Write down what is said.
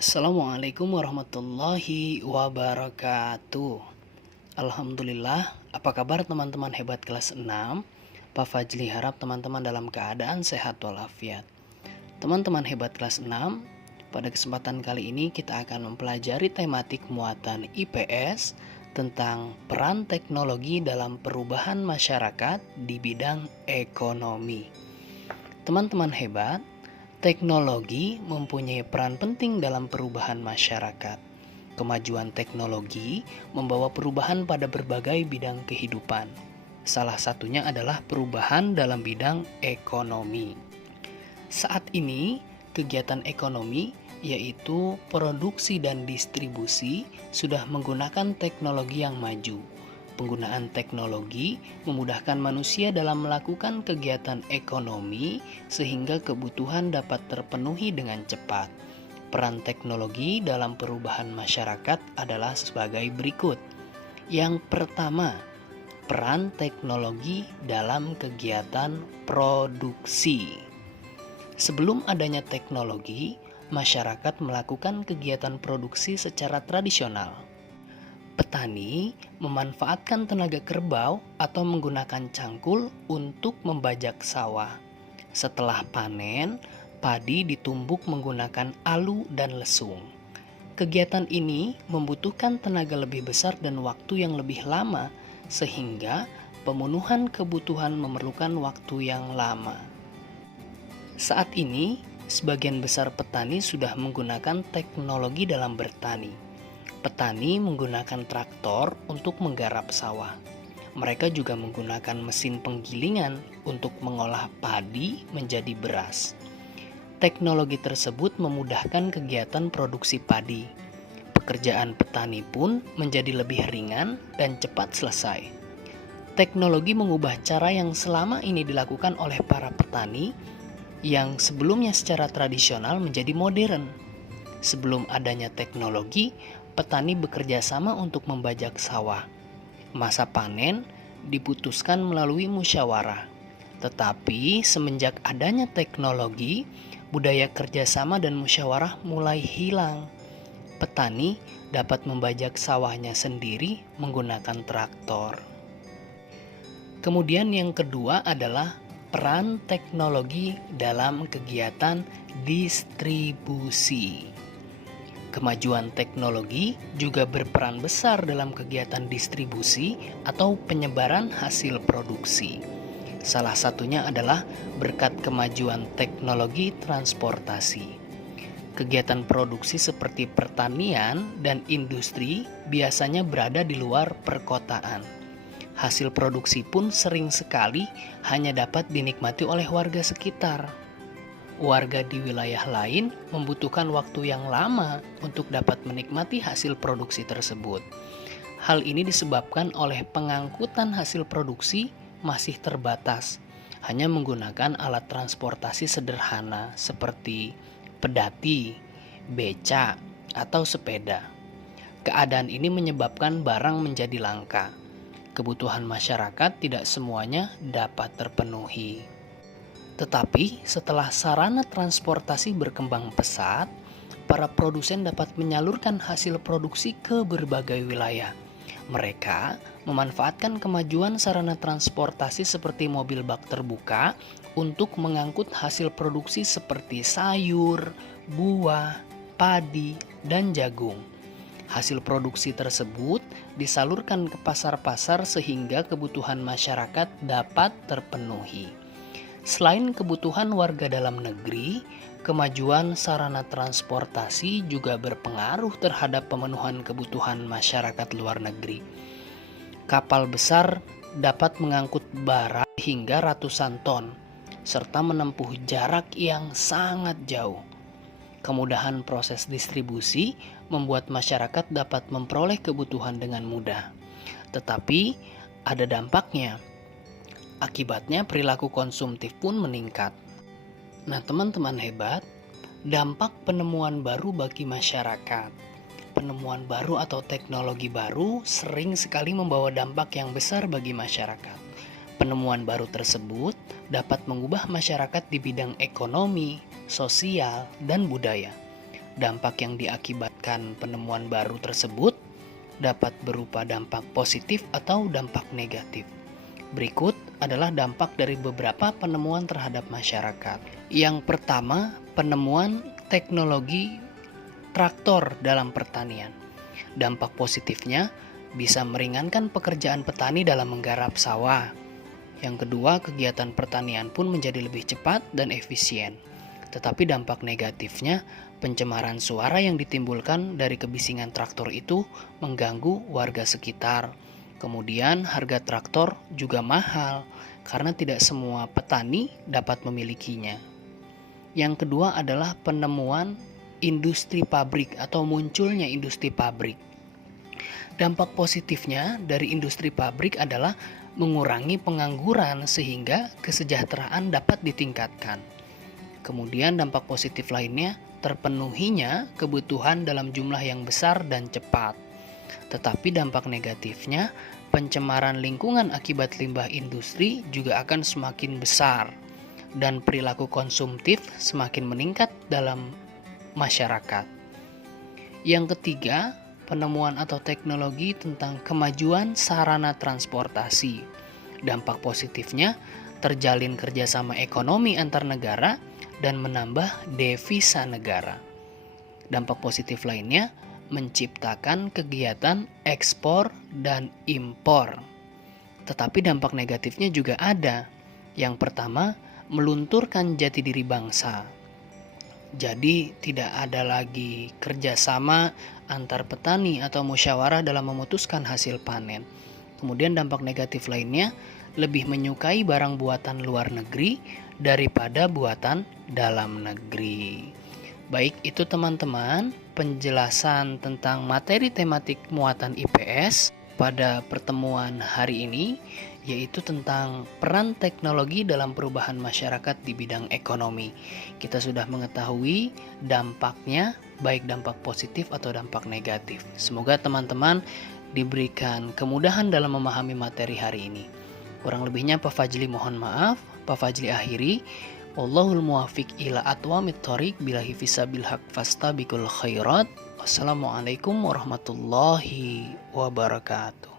Assalamualaikum warahmatullahi wabarakatuh. Alhamdulillah, apa kabar teman-teman hebat kelas 6? Pak Fajli harap teman-teman dalam keadaan sehat walafiat. Teman-teman hebat kelas 6, pada kesempatan kali ini kita akan mempelajari tematik muatan IPS tentang peran teknologi dalam perubahan masyarakat di bidang ekonomi. Teman-teman hebat, teknologi mempunyai peran penting dalam perubahan masyarakat. Kemajuan teknologi membawa perubahan pada berbagai bidang kehidupan. Salah satunya adalah perubahan dalam bidang ekonomi. Saat ini, kegiatan ekonomi yaitu produksi dan distribusi sudah menggunakan teknologi yang maju. Penggunaan teknologi memudahkan manusia dalam melakukan kegiatan ekonomi sehingga kebutuhan dapat terpenuhi dengan cepat. Peran teknologi dalam perubahan masyarakat adalah sebagai berikut. Yang pertama, peran teknologi dalam kegiatan produksi. Sebelum adanya teknologi, masyarakat melakukan kegiatan produksi secara tradisional. Petani memanfaatkan tenaga kerbau atau menggunakan cangkul untuk membajak sawah. Setelah panen, padi ditumbuk menggunakan alu dan lesung. Kegiatan ini membutuhkan tenaga lebih besar dan waktu yang lebih lama, sehingga pemenuhan kebutuhan memerlukan waktu yang lama. Saat ini, sebagian besar petani sudah menggunakan teknologi dalam bertani. Petani menggunakan traktor untuk menggarap sawah. Mereka juga menggunakan mesin penggilingan untuk mengolah padi menjadi beras. Teknologi tersebut memudahkan kegiatan produksi padi. Pekerjaan petani pun menjadi lebih ringan dan cepat selesai. Teknologi mengubah cara yang selama ini dilakukan oleh para petani yang sebelumnya secara tradisional menjadi modern. Sebelum adanya teknologi, petani bekerja sama untuk membajak sawah. Masa panen diputuskan melalui musyawarah. Tetapi semenjak adanya teknologi, budaya kerjasama dan musyawarah mulai hilang. Petani dapat membajak sawahnya sendiri menggunakan traktor. Kemudian yang kedua adalah peran teknologi dalam kegiatan distribusi. Kemajuan teknologi juga berperan besar dalam kegiatan distribusi atau penyebaran hasil produksi. Salah satunya adalah berkat kemajuan teknologi transportasi. Kegiatan produksi seperti pertanian dan industri biasanya berada di luar perkotaan. Hasil produksi pun sering sekali hanya dapat dinikmati oleh warga sekitar. Warga di wilayah lain membutuhkan waktu yang lama untuk dapat menikmati hasil produksi tersebut. Hal ini disebabkan oleh pengangkutan hasil produksi masih terbatas, hanya menggunakan alat transportasi sederhana seperti pedati, beca, atau sepeda. Keadaan ini menyebabkan barang menjadi langka. Kebutuhan masyarakat tidak semuanya dapat terpenuhi. Tetapi setelah sarana transportasi berkembang pesat, para produsen dapat menyalurkan hasil produksi ke berbagai wilayah. Mereka memanfaatkan kemajuan sarana transportasi seperti mobil bak terbuka untuk mengangkut hasil produksi seperti sayur, buah, padi, dan jagung. Hasil produksi tersebut disalurkan ke pasar-pasar sehingga kebutuhan masyarakat dapat terpenuhi. Selain kebutuhan warga dalam negeri, kemajuan sarana transportasi juga berpengaruh terhadap pemenuhan kebutuhan masyarakat luar negeri. Kapal besar dapat mengangkut barang hingga ratusan ton, serta menempuh jarak yang sangat jauh. Kemudahan proses distribusi membuat masyarakat dapat memperoleh kebutuhan dengan mudah. Tetapi ada dampaknya. Akibatnya perilaku konsumtif pun meningkat. Nah teman-teman hebat, dampak penemuan baru bagi masyarakat. Penemuan baru atau teknologi baru sering sekali membawa dampak yang besar bagi masyarakat. Penemuan baru tersebut dapat mengubah masyarakat di bidang ekonomi, sosial, dan budaya. Dampak yang diakibatkan penemuan baru tersebut dapat berupa dampak positif atau dampak negatif. Berikut adalah dampak dari beberapa penemuan terhadap masyarakat. Yang pertama, penemuan teknologi traktor dalam pertanian. Dampak positifnya bisa meringankan pekerjaan petani dalam menggarap sawah. Yang kedua, kegiatan pertanian pun menjadi lebih cepat dan efisien. Tetapi dampak negatifnya, pencemaran suara yang ditimbulkan dari kebisingan traktor itu mengganggu warga sekitar. Kemudian harga traktor juga mahal karena tidak semua petani dapat memilikinya. Yang kedua adalah penemuan industri pabrik atau munculnya industri pabrik. Dampak positifnya dari industri pabrik adalah mengurangi pengangguran sehingga kesejahteraan dapat ditingkatkan. Kemudian dampak positif lainnya, terpenuhinya kebutuhan dalam jumlah yang besar dan cepat. Tetapi dampak negatifnya, pencemaran lingkungan akibat limbah industri juga akan semakin besar dan perilaku konsumtif semakin meningkat dalam masyarakat. Yang ketiga, penemuan atau teknologi tentang kemajuan sarana transportasi. Dampak positifnya, terjalin kerjasama ekonomi antar negara dan menambah devisa negara. Dampak positif lainnya, menciptakan kegiatan ekspor dan impor. Tetapi dampak negatifnya juga ada. Yang pertama, melunturkan jati diri bangsa. Jadi tidak ada lagi kerjasama antar petani atau musyawarah dalam memutuskan hasil panen. Kemudian dampak negatif lainnya, lebih menyukai barang buatan luar negeri daripada buatan dalam negeri. Baik, itu teman-teman penjelasan tentang materi tematik muatan IPS pada pertemuan hari ini, yaitu tentang peran teknologi dalam perubahan masyarakat di bidang ekonomi. Kita sudah mengetahui dampaknya, baik dampak positif atau dampak negatif. Semoga teman-teman diberikan kemudahan dalam memahami materi hari ini. Kurang lebihnya Pak Fajli mohon maaf. Pak Fajli akhiri. Wallahul muwafiq ila aqwamit thoriq billahi fisabil haq fastabiqul khairat. Wassalamualaikum warahmatullahi wabarakatuh.